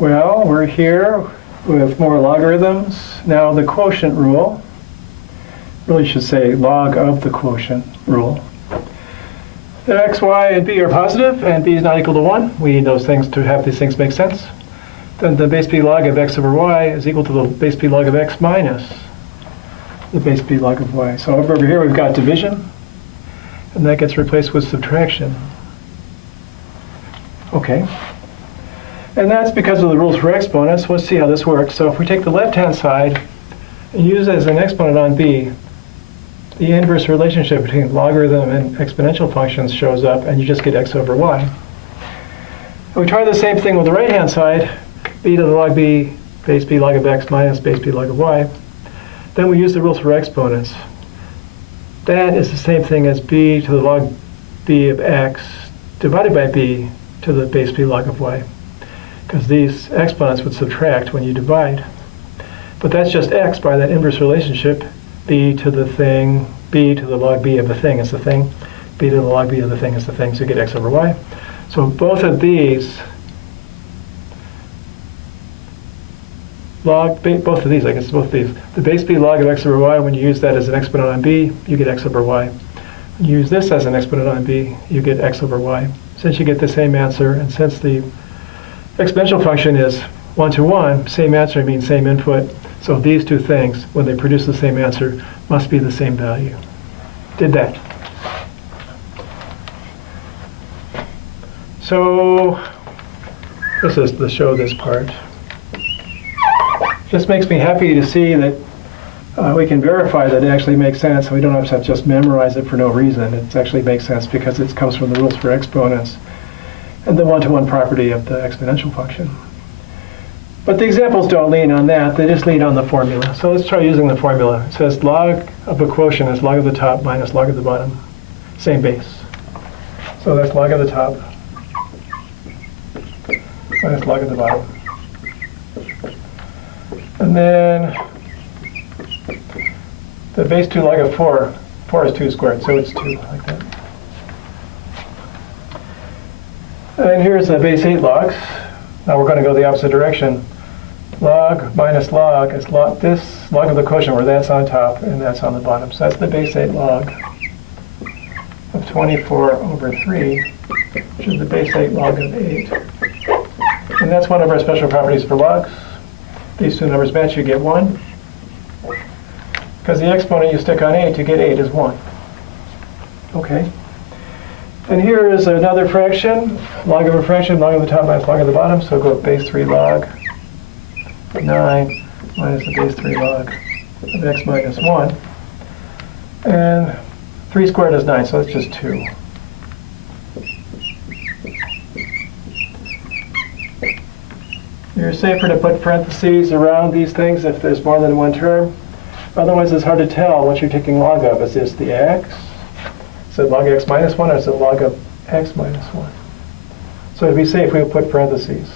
Well, we're here with more logarithms. Now the quotient rule, really should say log of the quotient rule. The x, y, and b are positive, and b is not equal to 1. We need those things to have these things make sense. Then the base b log of x over y is equal to the base b log of x minus the base b log of y. So over here we've got division, and that gets replaced with subtraction. Okay. And that's because of the rules for exponents. Let's see how this works. So if we take the left-hand side and use it as an exponent on b, the inverse relationship between logarithm and exponential functions shows up, and you just get x over y. And we try the same thing with the right-hand side, b to the log b, base b log of x minus base b log of y. Then we use the rules for exponents. That is the same thing as b to the log b of x divided by b to the base b log of y, because these exponents would subtract when you divide. But that's just x by that inverse relationship. B to the thing, b to the log b of the thing is the thing, b to the log b of the thing is the thing, so you get x over y. So both of these, both of these, the base b log of x over y, when you use that as an exponent on b, you get x over y. When you use this as an exponent on b, you get x over y. Since you get the same answer, and since the exponential function is 1 to 1, same answer means same input. So these two things, when they produce the same answer, must be the same value. Did that. So this is to show this part. Just makes me happy to see that we can verify that it actually makes sense, and we don't have to just memorize it for no reason. It actually makes sense because it comes from the rules for exponents and the one-to-one property of the exponential function. But the examples don't lean on that, they just lean on the formula. So let's try using the formula. It says log of a quotient is log of the top minus log of the bottom, same base. So that's log of the top minus log of the bottom. And then the base 2 log of 4 is 2 squared, so it's 2, like that. And here's the base 8 logs. Now we're going to go the opposite direction. Log minus log is this log of the quotient where that's on top and that's on the bottom. So that's the base 8 log of 24 over 3, which is the base 8 log of 8. And that's one of our special properties for logs. These two numbers match, you get 1. Because the exponent you stick on 8 to get 8 is 1. Okay. And here is another fraction, log of a fraction, log of the top minus log of the bottom. So go base 3 log of 9 minus the base 3 log of x minus 1. And 3 squared is 9, so that's just 2. You're safer to put parentheses around these things if there's more than one term. Otherwise, it's hard to tell what you're taking log of. Is this the x? Is it log x minus 1, or is it log of x minus 1? So to be safe, we'll put parentheses.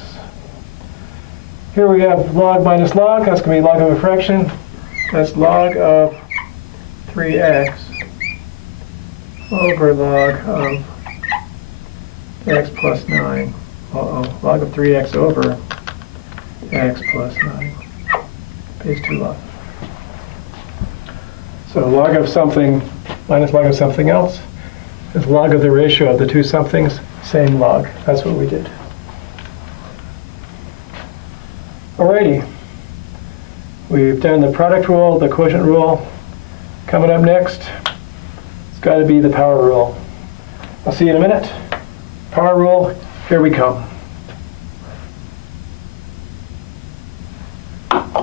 Here we have log minus log. That's going to be log of a fraction. That's log of 3x over log of x plus 9. Log of 3x over x plus 9. Base 2 log. So log of something minus log of something else is log of the ratio of the two somethings, same log. That's what we did. Alrighty. We've done the product rule, the quotient rule. Coming up next, it's got to be the power rule. I'll see you in a minute. Power rule, here we come.